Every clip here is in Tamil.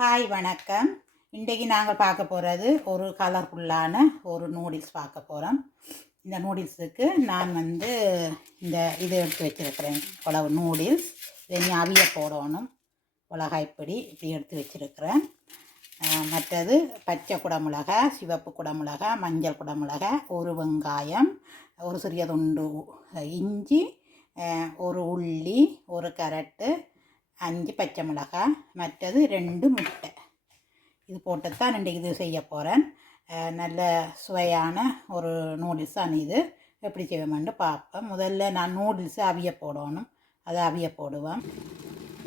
ஹாய் வணக்கம். இன்றைக்கு நாங்கள் பார்க்க போகிறது ஒரு கலர்ஃபுல்லான ஒரு நூடுல்ஸ் பார்க்க போகிறோம் இந்த நூடுல்ஸுக்கு நான் வந்து இந்த இது எடுத்து வச்சுருக்கிறேன். உழவு நூடுல்ஸ் இதை நீ அவிய போடணும். மிளகாய்ப்பொடி இப்படி எடுத்து வச்சுருக்கிறேன். மற்றது பச்சை குடமிளகா சிவப்பு குடமிளகா மஞ்சள் குடமிளகா ஒரு வெங்காயம் ஒரு சிறிய துண்டு இஞ்சி ஒரு உள்ளி ஒரு கரட்டு அஞ்சு பச்சை மிளகாய் மற்றது ரெண்டு முட்டை. இது போட்டு தான் ரெண்டு இது செய்ய போகிறேன் நல்ல சுவையான ஒரு நூடுல்ஸ் தான் இது. எப்படி செய்வோம்னு பார்ப்பேன் முதல்ல நான் நூடுல்ஸ் அவிய போடணும். அதை அவிய போடுவேன்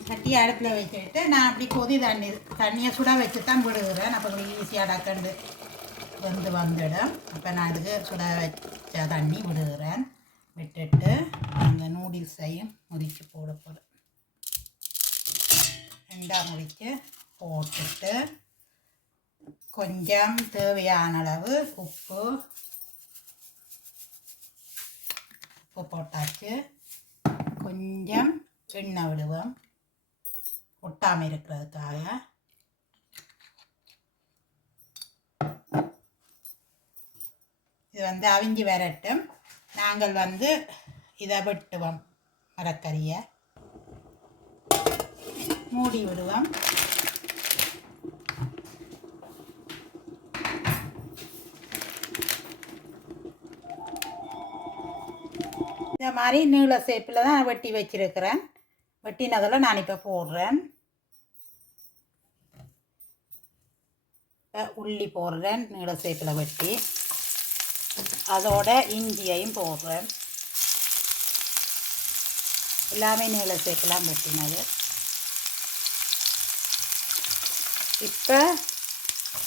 சட்டி அடுப்பில் வச்சுட்டு நான் அப்படி கொதி தண்ணி தண்ணியை சுட வச்சு தான் விடுகிறேன். அப்போ ஈஸியாக டக்கண்டு வெந்து வந்துடும். அப்போ நான் இதுக்கு சுட வச்ச தண்ணி விடுகிறேன். விட்டுட்டு அந்த நூடுல்ஸையும் முறிச்சு போட போகிறேன் ரெண்டாம் முடிச்சு போட்டுட்டு கொஞ்சம் தேவையான அளவு உப்பு உப்பு போட்டாச்சு கொஞ்சம் எண்ணெய் விடுவோம் ஒட்டாமல் இருக்கிறதுக்காக இது வந்து அவிஞ்சி வரட்டும் நாங்கள் வந்து இதை வெட்டுவோம் மரக்கறியை மூடி விடுவோம் இந்த மாதிரி நீள சேப்பில் தான் வெட்டி வச்சிருக்கிறேன். வெட்டினதில் நான் இப்போ போடுறேன். இப்போ உள்ளி போடுறேன் நீள சேப்பில் வெட்டி. அதோட இஞ்சியையும் போடுறேன். எல்லாமே நீள சேப்பெலாம் வெட்டினது. இப்போ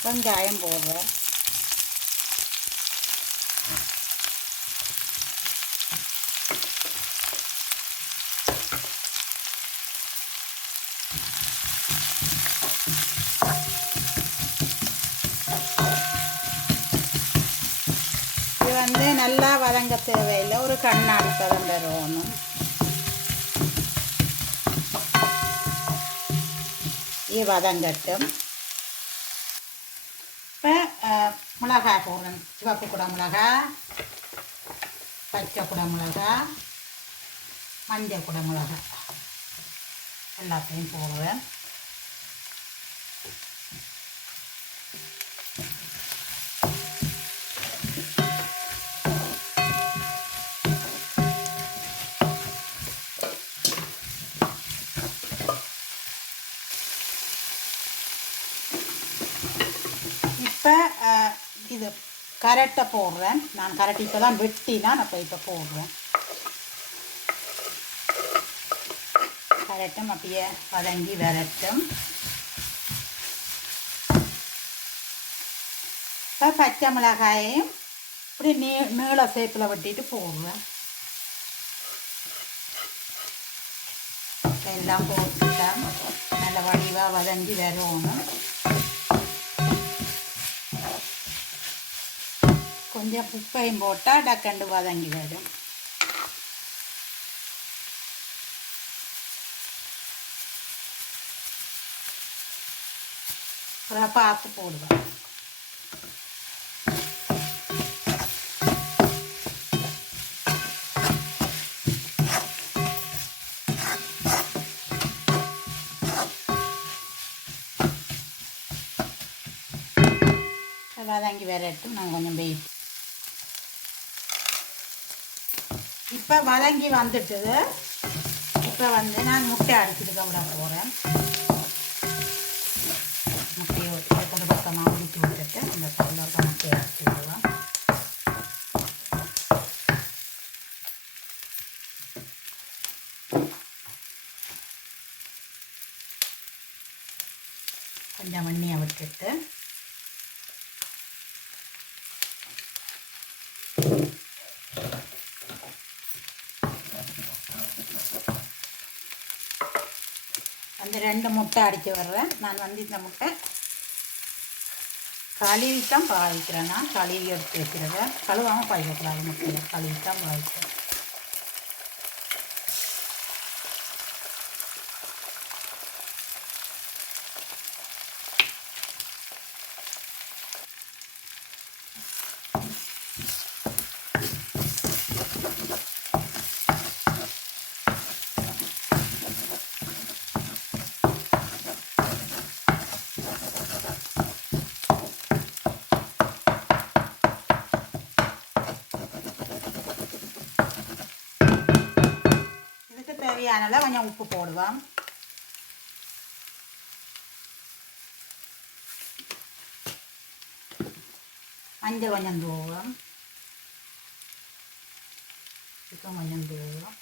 வெங்காயம் போடுறேன். இது வந்து நல்லா வதங்க தேவையில்லை. ஒரு கண்ணாடி பதம் வரணும் இது வதங்கட்டும். மிளகாய் போடுறேன் சிவப்பு குட மிளகாய் பச்சை குட மிளகாய் மஞ்சள் குட மிளகாய் எல்லாத்தையும் போடுவேன் இப்போ இது கரட்டை போடுறேன். நான் கரட்டி இப்போ தான் வெட்டினா நான் இப்போ இப்போ போடுறேன். கரட்டும் அப்படியே வதங்கி வரட்டும். இப்போ பச்சை மிளகாயையும் இப்படி நீ நீள சேப்பில் வெட்டிட்டு போடுவேன் எல்லாம் போட்டுட்டேன். நல்ல வடிவாக வதங்கி வரணும். கொஞ்சம் உப்பையும் போட்டால் டக்கண்டு வதங்கி வரும். அப்புறம் பார்த்து போடுவேன் வதங்கி வரட்டும் நான் கொஞ்சம் வெயிட் இப்போ வதங்கி வந்துட்டது. இப்போ வந்து நான் முட்டை அடிச்சுட்டு விட போகிறேன் முட்டையை ஒரு பக்கமாக உடிச்சு விட்டுட்டு இந்த சந்தோஷம் முட்டையை அடிச்சு விடுவேன் கொஞ்சம் எண்ணெயை விட்டுட்டு அந்த ரெண்டு முட்டை அடிக்க வர்றேன். நான் வந்து இந்த முட்டை கழுவி தான் பாவிக்கிறேன். நான் கழுவி எடுத்து வைக்கிறத. கழுவாமல் பாய்க்கக்கூடாது முட்டையை. கழுவி தான் பாவிக்கிறேன். தேவையான கொஞ்சம் உப்பு போடுவோம் மஞ்சள் கொஞ்சம் தூவோம் சிக்கன் கொஞ்சம் தூவோம்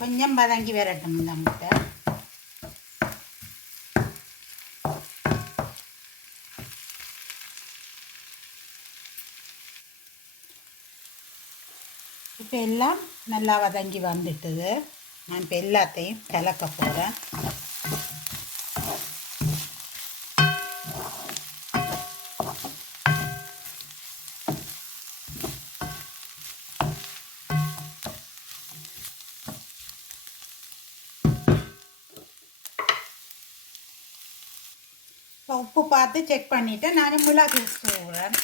கொஞ்சம் வதங்கி வரட்டும் இந்த முட்டை. இப்போ எல்லாம் நல்லா வதங்கி வந்துட்டுது. நான் இப்போ எல்லாத்தையும் கலக்க போகிறேன் உப்பு பார்த்து செக் பண்ணிவிட்டு நான் மிளகு தூவுறேன்.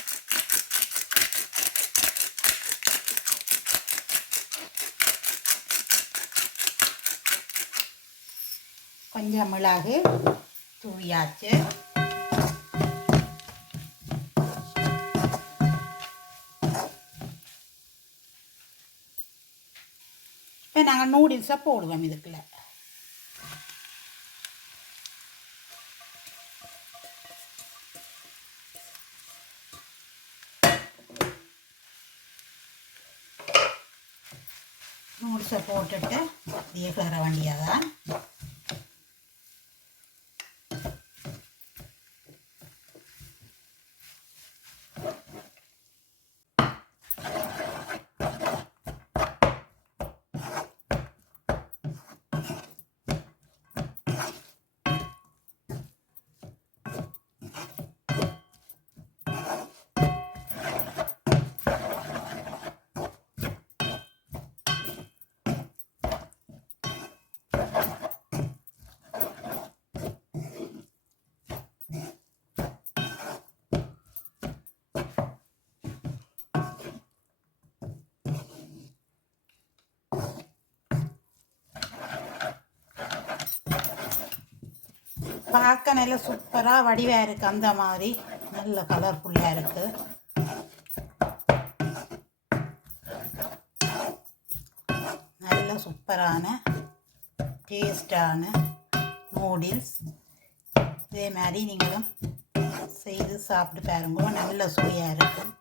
கொஞ்சம் மிளகு தூவியாச்சு. இப்போ நாங்கள் நூடுல்ஸை போடுவோம் இதுக்குள்ள. நூடுல்ஸை போட்டுட்டு அப்படியே கிளற வேண்டியதான் பார்க்க நல்ல சூப்பராக வடிவாக இருக்குது அந்த மாதிரி. நல்ல கலர்ஃபுல்லாக இருக்குது நல்ல சூப்பரான டேஸ்டான நூடில்ஸ். இதே மாதிரி நீங்களும் செய்து சாப்பிட்டு பாருங்க. நல்ல சுவையாக இருக்குது